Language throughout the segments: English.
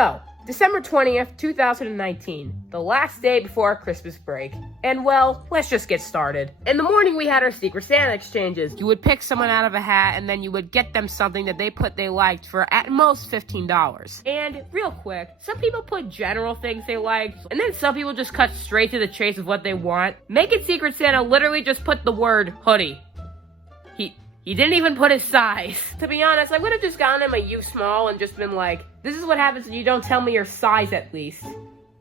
So, December 20th, 2019, the last day before our Christmas break. And well, let's just get started. In the morning, we had our Secret Santa exchanges. You would pick someone out of a hat, and then you would get them something that they liked for at most $15. And real quick, some people put general things they liked, and then some people just cut straight to the chase of what they want. Making Secret Santa literally just put the word hoodie. He didn't even put his size. To be honest, I would have just gotten him a U small and just been like, this is what happens when you don't tell me your size at least.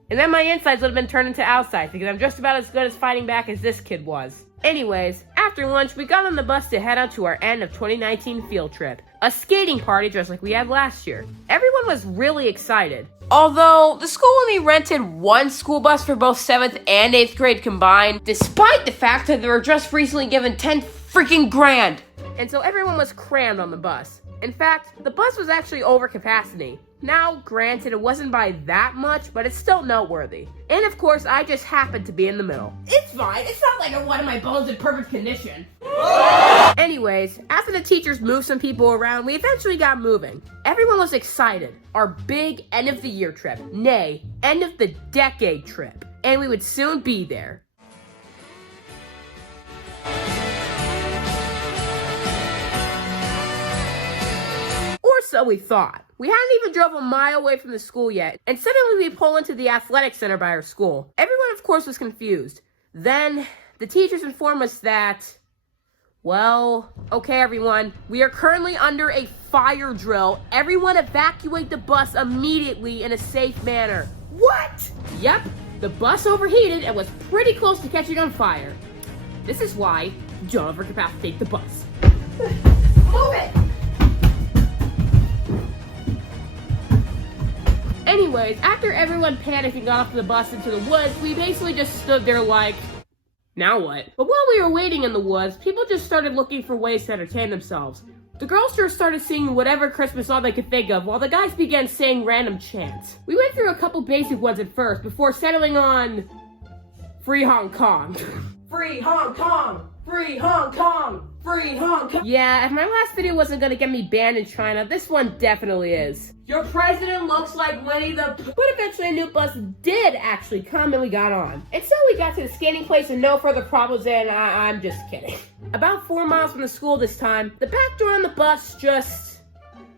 And then my insides would have been turned into outsides because I'm just about as good as fighting back as this kid was. Anyways, after lunch, we got on the bus to head out to our end of 2019 field trip. A skating party just like we had last year. Everyone was really excited. Although, the school only rented one school bus for both 7th and 8th grade combined, despite the fact that they were just recently given 10 freaking grand. And so everyone was crammed on the bus. In fact, the bus was actually over capacity. Now, granted, it wasn't by that much, but it's still noteworthy. And of course, I just happened to be in the middle. It's fine. It's not like one of my bones in perfect condition. Anyways, after the teachers moved some people around, we eventually got moving. Everyone was excited. Our big end of the year trip. Nay, end of the decade trip. And we would soon be there. Or so we thought. We hadn't even drove a mile away from the school yet, and suddenly we pull into the athletic center by our school. Everyone, of course, was confused. Then, the teachers informed us that, well, okay everyone, we are currently under a fire drill. Everyone evacuate the bus immediately in a safe manner. What? Yep, the bus overheated and was pretty close to catching on fire. This is why don't overcapacitate the bus. Move it! Anyways, after everyone panicked and got off the bus into the woods, we basically just stood there like, now what? But while we were waiting in the woods, people just started looking for ways to entertain themselves. The girls just started singing whatever Christmas song they could think of, while the guys began saying random chants. We went through a couple basic ones at first, before settling on Free Hong Kong. Free Hong Kong! Free Hong Kong! Free Hong Kong! Yeah, if my last video wasn't gonna get me banned in China, this one definitely is. Your president looks like Winnie the Pooh. But eventually a new bus did actually come and we got on. And so we got to the skating place and no further problems, and I'm just kidding. About 4 miles from the school this time, the back door on the bus just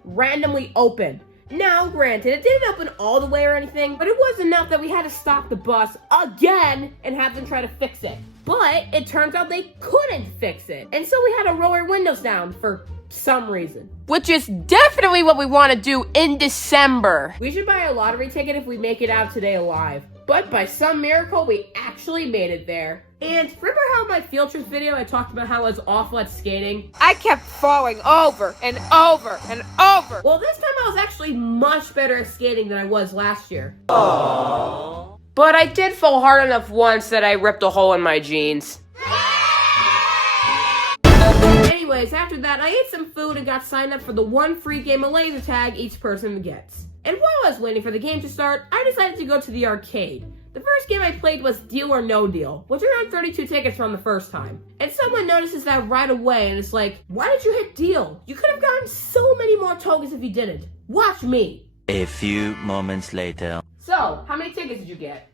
randomly opened. Now, granted, it didn't open all the way or anything, but it was enough that we had to stop the bus again and have them try to fix it. But it turns out they couldn't fix it. And so we had to roll our windows down for some reason. Which is definitely what we want to do in December. We should buy a lottery ticket if we make it out today alive. But by some miracle, we actually made it there. And remember how in my field trip video I talked about how I was awful at skating? I kept falling over and over and over. Well, this time I was actually much better at skating than I was last year. Aww. But I did fall hard enough once that I ripped a hole in my jeans. Anyways, after that, I ate some food and got signed up for the one free game of laser tag each person gets. And while I was waiting for the game to start, I decided to go to the arcade. The first game I played was Deal or No Deal, which I earned 32 tickets from the first time. And someone notices that right away and it's like, why did you hit Deal? You could have gotten so many more tokens if you didn't. Watch me. A few moments later. So, how many tickets did you get?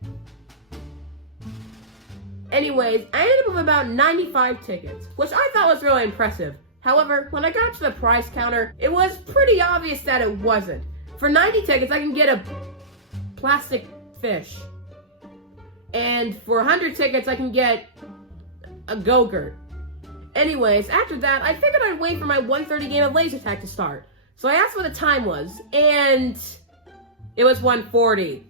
Anyways, I ended up with about 95 tickets, which I thought was really impressive. However, when I got to the prize counter, it was pretty obvious that it wasn't. For 90 tickets, I can get a plastic fish. And for 100 tickets, I can get a go-gurt. Anyways, after that, I figured I'd wait for my 1:30 game of laser tag to start. So I asked what the time was, and it was 1:40.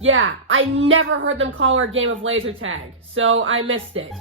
Yeah, I never heard them call our game of laser tag, so I missed it.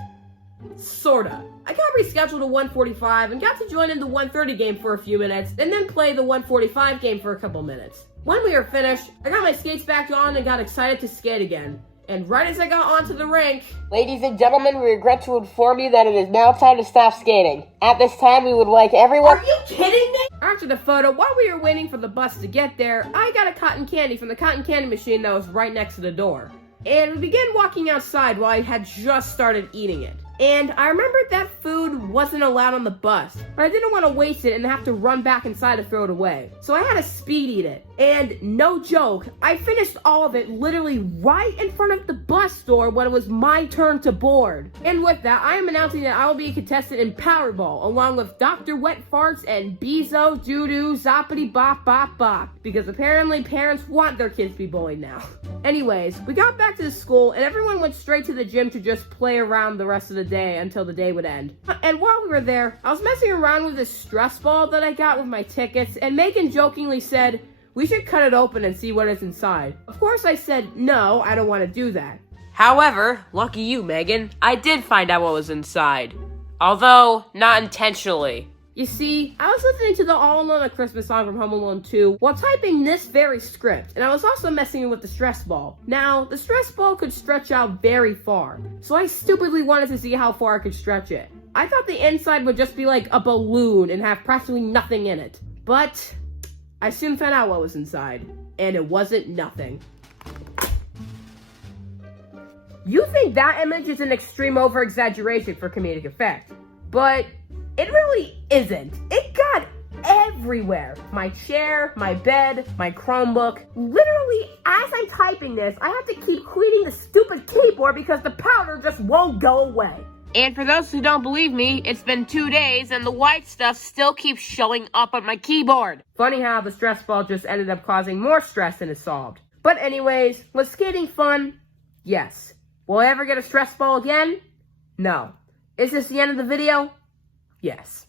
Sorta. I got rescheduled to 1:45 and got to join in the 1:30 game for a few minutes, and then play the 1:45 game for a couple minutes. When we were finished, I got my skates back on and got excited to skate again. And right as I got onto the rink, ladies and gentlemen, we regret to inform you that it is now time to stop skating. At this time, we would like everyone— Are you kidding me? After the photo, while we were waiting for the bus to get there, I got a cotton candy from the cotton candy machine that was right next to the door. And we began walking outside while I had just started eating it. And I remembered that food wasn't allowed on the bus, but I didn't want to waste it and have to run back inside to throw it away. So I had to speed eat it. And no joke, I finished all of it literally right in front of the bus door when it was my turn to board. And with that, I am announcing that I will be a contestant in Powerball, along with Dr. Wet Farts and Bezo, Doo-Doo, Zoppity Bop Bop Bop, because apparently parents want their kids to be bullied now. Anyways, we got back to the school and everyone went straight to the gym to just play around the rest of the day until the day would end. And while we were there, I was messing around with this stress ball that I got with my tickets, and Megan jokingly said, "We should cut it open and see what is inside." Of course I said, "No, I don't want to do that." However, lucky you, Megan, I did find out what was inside. Although, not intentionally. You see, I was listening to the All Alone at Christmas song from Home Alone 2 while typing this very script, and I was also messing with the stress ball. Now, the stress ball could stretch out very far, so I stupidly wanted to see how far I could stretch it. I thought the inside would just be like a balloon and have practically nothing in it. But I soon found out what was inside, and it wasn't nothing. You think that image is an extreme over-exaggeration for comedic effect, but it really isn't. It got everywhere. My chair, my bed, my Chromebook. Literally, as I'm typing this, I have to keep cleaning the stupid keyboard because the powder just won't go away. And for those who don't believe me, it's been 2 days and the white stuff still keeps showing up on my keyboard. Funny how the stress ball just ended up causing more stress than it solved. But anyways, was skating fun? Yes. Will I ever get a stress ball again? No. Is this the end of the video? Yes.